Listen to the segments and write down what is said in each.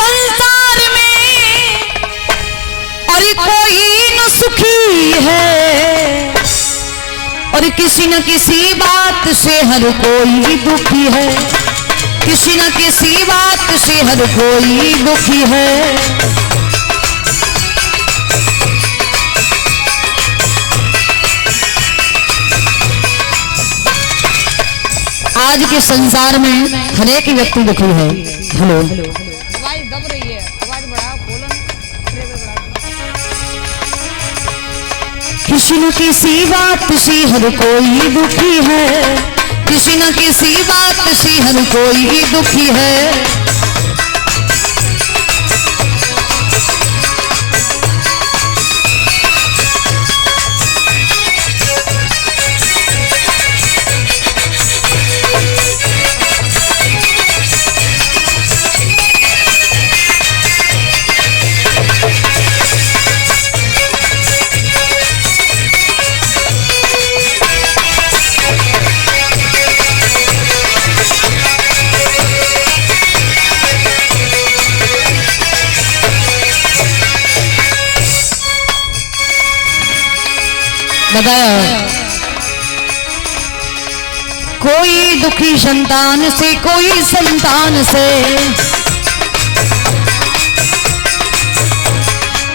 संसार में और कोई न सुखी है, और किसी न किसी बात से हर कोई दुखी है, किसी न किसी बात से हर कोई दुखी है। आज के संसार में हर एक व्यक्ति दुखी है। हेलो, आवाज दब रही है, आवाज बढ़ाओ, बोलो ना। किसी न किसी बात से हर कोई दुखी है, किसी न किसी बात से हर कोई दुखी है। बताया कोई दुखी संतान से, कोई संतान से,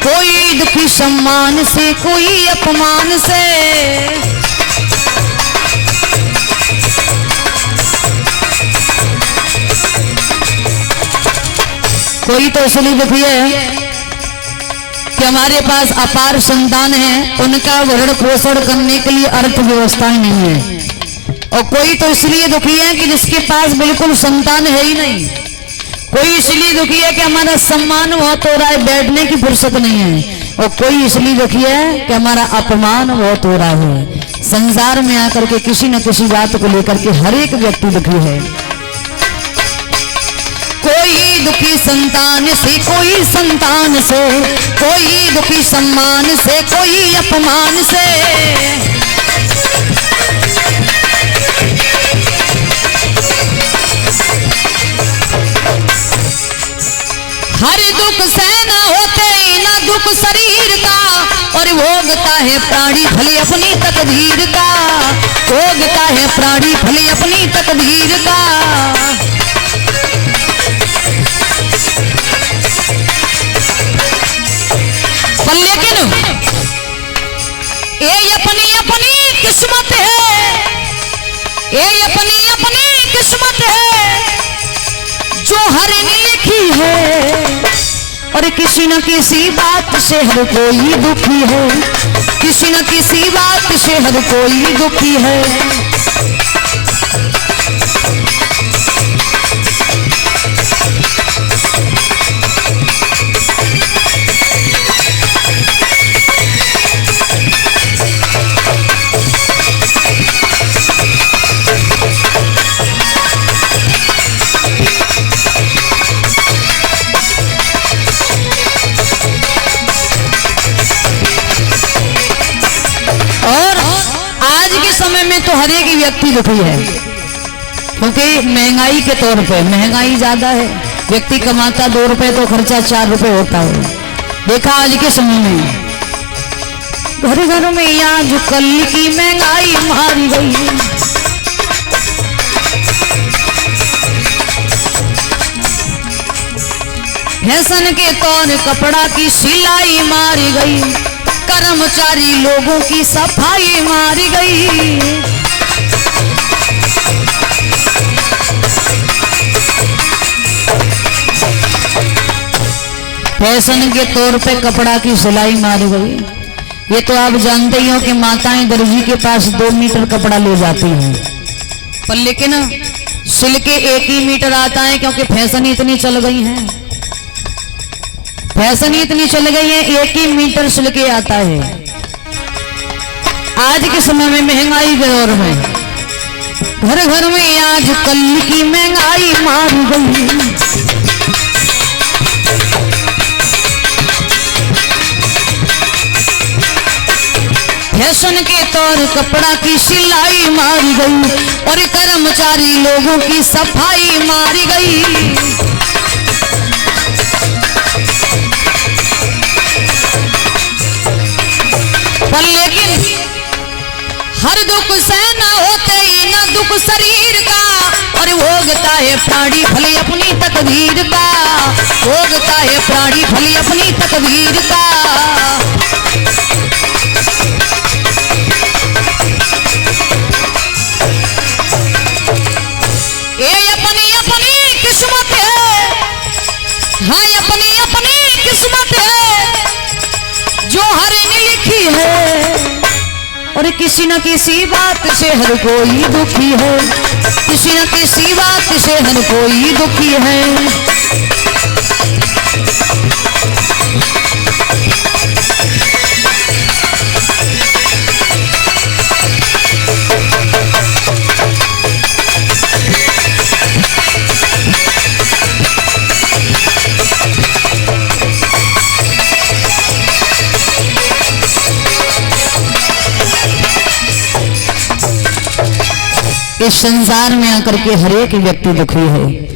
कोई दुखी सम्मान से, कोई अपमान से। कोई तो इसलिए दुखी है कि हमारे पास अपार संतान है, उनका भरण पोषण करने के लिए अर्थव्यवस्थाएं नहीं है। और कोई तो इसलिए दुखी है कि जिसके पास बिल्कुल संतान है ही नहीं। कोई इसलिए दुखी है कि हमारा सम्मान बहुत हो रहा है, बैठने की फुर्सत नहीं है। और कोई इसलिए दुखी है कि हमारा अपमान बहुत हो रहा है। संसार में आकर के किसी न किसी बात को लेकर के हर एक व्यक्ति दुखी है। कोई दुखी संतान से, कोई संतान से, कोई दुखी सम्मान से, कोई अपमान से। हर दुख सहना होते ना दुख शरीर का, और भोगता है प्राणी भले अपनी तकदीर का, भोगता है प्राणी भले अपनी तकदीर का। पर लेकिन ये अपनी अपनी किस्मत है, ये अपनी अपनी किस्मत है जो हर ने लिखी है। और किसी न किसी बात से हर कोई दुखी है, किसी न किसी बात से हर कोई दुखी है। तो हर एक व्यक्ति दुखी है, क्योंकि महंगाई के तौर पे महंगाई ज्यादा है। व्यक्ति कमाता 2 रुपए तो खर्चा 4 रुपए होता है। देखा आज के समय में घर घर में आज कल की महंगाई मारी गई। फैशन के तौर कपड़ा की सिलाई मारी गई, कर्मचारी लोगों की सफाई मारी गई। फैशन के तौर पे कपड़ा की सिलाई मारी गई। ये तो आप जानते ही हो कि माताएं दर्जी के पास 2 मीटर कपड़ा ले जाती हैं, पर लेकिन सिल के 1 ही मीटर आता है, क्योंकि फैशन इतनी चल गई है, फैशन इतनी चल गई है, 1 ही मीटर सिल के आता है। आज के समय में महंगाई के दौर में घर घर में आज कल की महंगाई मार गई। फैशन के तौर कपड़ा की सिलाई मारी गई और कर्मचारी लोगों की सफाई मारी गई। शरीर का, और भोगता है प्राणी फल अपनी तकदीर का, भोगता है प्राणी फल अपनी तकदीर का। ये अपनी अपनी किस्मत है, हाँ अपनी अपनी किस्मत है जो हर ने लिखी है, और किसी न किसी बात से हर कोई दुखी है, किसी न किसी बात से हर कोई दुखी है। इस संसार में आकर के हर एक व्यक्ति दुखी है।